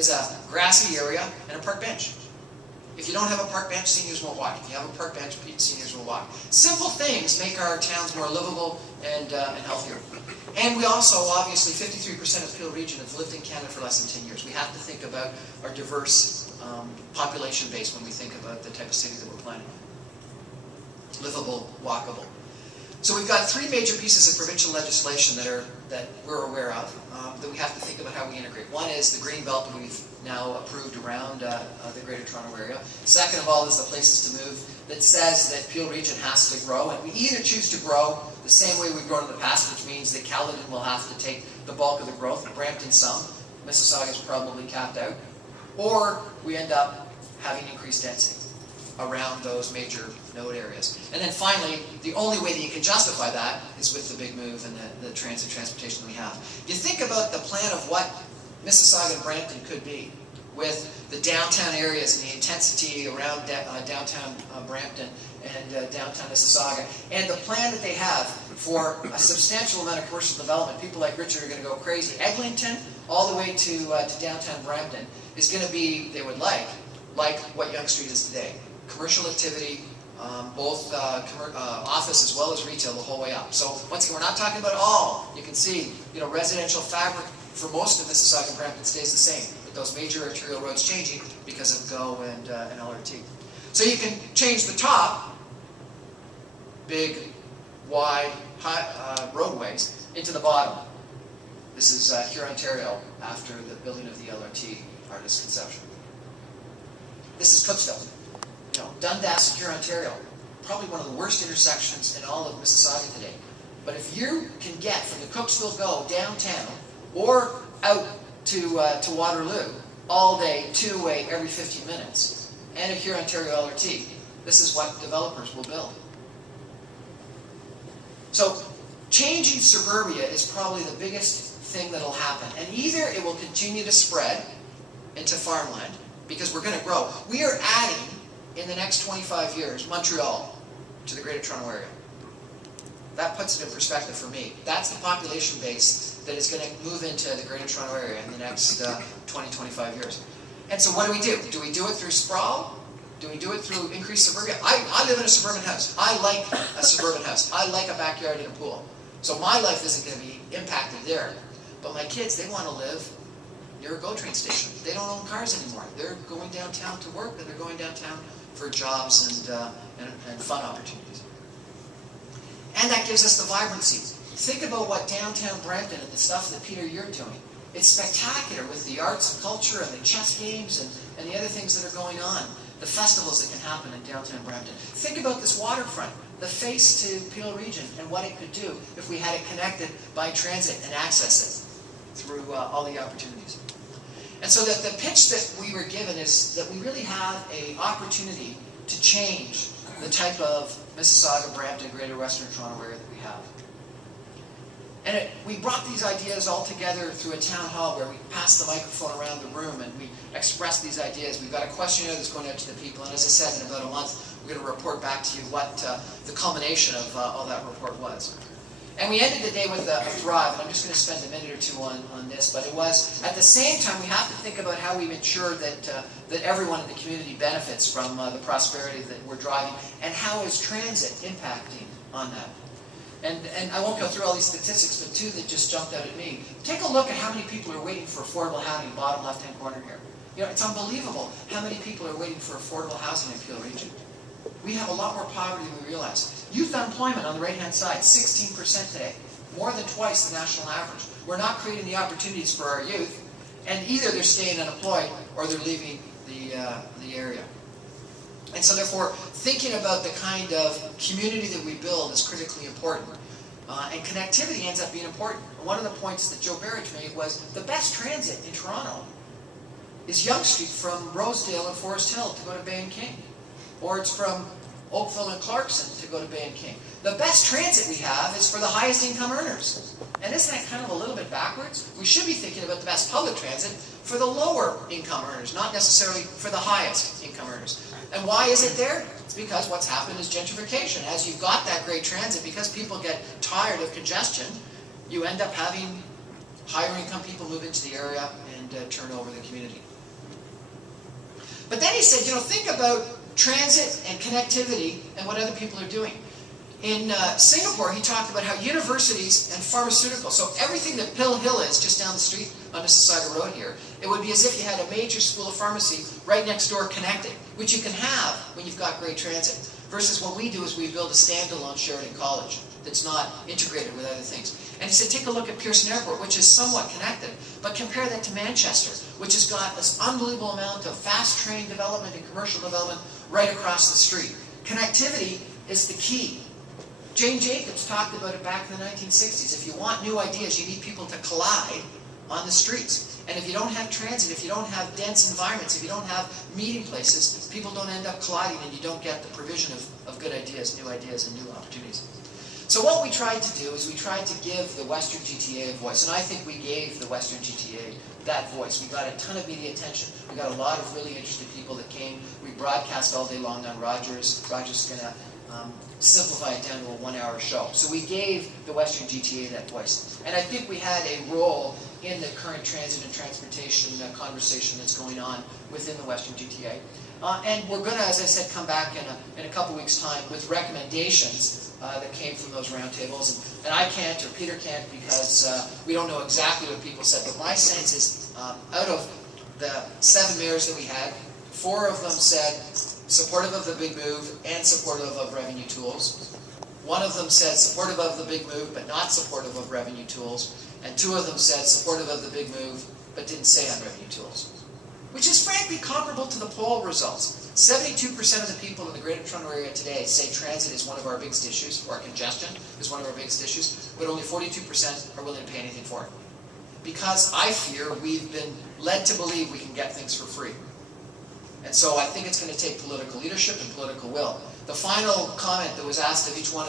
is a grassy area and a park bench. If you don't have a park bench, seniors won't walk. If you have a park bench, seniors will walk. Simple things make our towns more livable and healthier. And we also, obviously, 53% of Peel Region have lived in Canada for less than 10 years. We have to think about our diverse population base when we think about the type of city that we're planning. Livable, walkable. So we've got three major pieces of provincial legislation that we're aware of that we have to think about how we integrate. One is the green belt that we've now approved around the Greater Toronto Area. Second of all is the places to move that says that Peel Region has to grow, and we either choose to grow the same way we've grown in the past, which means that Caledon will have to take the bulk of the growth, Brampton some, Mississauga is probably capped out, or we end up having increased density around those major node areas. And then finally, the only way that you can justify that is with the big move and the transportation we have. You think about the plan of what Mississauga and Brampton could be with the downtown areas and the intensity around downtown Brampton and downtown Mississauga, and the plan that they have for a substantial amount of commercial development. People like Richard are going to go crazy. Eglinton, all the way to downtown Brampton, is going to be, they would like what Yonge Street is today. Commercial activity, both office as well as retail the whole way up. So once again, we're not talking about all. You can see, residential fabric for most of Mississauga and Brampton stays the same, with those major arterial roads changing because of GO and LRT. So you can change the top, big, wide, high, roadways, into the bottom. This is here, Ontario, after the building of the LRT artist's conception. This is Cooksville. Dundas and Huron-Ontario, probably one of the worst intersections in all of Mississauga today. But if you can get from the Cooksville GO downtown or out to Waterloo all day, two-way, every 15 minutes, and a Huron-Ontario LRT, this is what developers will build. So changing suburbia is probably the biggest thing that will happen. And either it will continue to spread into farmland, because we're going to grow. We are adding, in the next 25 years, Montreal to the Greater Toronto Area. That puts it in perspective for me. That's the population base that is going to move into the Greater Toronto Area in the next 20, 25 years. And so what do we do? Do we do it through sprawl? Do we do it through increased suburbia? I live in a suburban house. I like a suburban house. I like a backyard and a pool. So my life isn't going to be impacted there. But my kids, they want to live near a GO train station. They don't own cars anymore. They're going downtown to work, and they're going downtown for jobs and fun opportunities. And that gives us the vibrancy. Think about what downtown Brampton and the stuff that, Peter, you're doing. It's spectacular with the arts and culture and the chess games and the other things that are going on. The festivals that can happen in downtown Brampton. Think about this waterfront, the face to Peel Region, and what it could do if we had it connected by transit and access it through all the opportunities. And so that the pitch that we were given is that we really have an opportunity to change the type of Mississauga, Brampton, Greater Western Toronto area that we have. And we brought these ideas all together through a town hall where we passed the microphone around the room and we expressed these ideas. We've got a questionnaire that's going out to the people, and as I said, in about a month, we're going to report back to you what the culmination of all that report was. And we ended the day with a thrive, and I'm just going to spend a minute or two on this, but it was, at the same time, we have to think about how we ensure that everyone in the community benefits from the prosperity that we're driving, and how is transit impacting on that. And I won't go through all these statistics, but two that just jumped out at me. Take a look at how many people are waiting for affordable housing, bottom left-hand corner here. It's unbelievable how many people are waiting for affordable housing in Peel Region. We have a lot more poverty than we realize. Youth unemployment on the right-hand side, 16% today. More than twice the national average. We're not creating the opportunities for our youth, and either they're staying unemployed or they're leaving the area. And so therefore, thinking about the kind of community that we build is critically important. And connectivity ends up being important. And one of the points that Joe Barrage made was the best transit in Toronto is Yonge Street from Rosedale and Forest Hill to go to Bay and King. Or it's from Oakville and Clarkson to go to Bay and King. The best transit we have is for the highest income earners. And isn't that kind of a little bit backwards? We should be thinking about the best public transit for the lower income earners, not necessarily for the highest income earners. And why is it there? It's because what's happened is gentrification. As you've got that great transit, because people get tired of congestion, you end up having higher income people move into the area and turn over the community. But then he said, you know, think about transit and connectivity and what other people are doing. In Singapore, he talked about how universities and pharmaceuticals, so everything that Pill Hill is just down the street on Mississauga Road here, it would be as if you had a major school of pharmacy right next door connected, which you can have when you've got great transit. Versus what we do is we build a standalone Sheridan College that's not integrated with other things. And he said, take a look at Pearson Airport, which is somewhat connected, but compare that to Manchester, which has got this unbelievable amount of fast train development and commercial development right across the street. Connectivity is the key. Jane Jacobs talked about it back in the 1960s. If you want new ideas, you need people to collide on the streets. And if you don't have transit, if you don't have dense environments, if you don't have meeting places, people don't end up colliding and you don't get the provision of good ideas, and new opportunities. So what we tried to do is we tried to give the Western GTA a voice. And I think we gave the Western GTA that voice. We got a ton of media attention. We got a lot of really interested people that came. We broadcast all day long on Rogers. Rogers is going to simplify it down to a 1-hour show. So we gave the Western GTA that voice. And I think we had a role in the current transit and transportation conversation that's going on within the Western GTA. And we're going to, as I said, come back in a couple weeks' time with recommendations that came from those roundtables. And I can't, or Peter can't, because we don't know exactly what people said. But my sense is, out of the 7 mayors that we had, 4 of them said supportive of the big move and supportive of revenue tools. 1 of them said supportive of the big move but not supportive of revenue tools. And 2 of them said supportive of the big move but didn't say on revenue tools. Which is frankly comparable to the poll results. 72% of the people in the Greater Toronto Area today say transit is one of our biggest issues, or congestion is one of our biggest issues, but only 42% are willing to pay anything for it. Because I fear we've been led to believe we can get things for free. And so I think it's going to take political leadership and political will. The final comment that was asked of each one of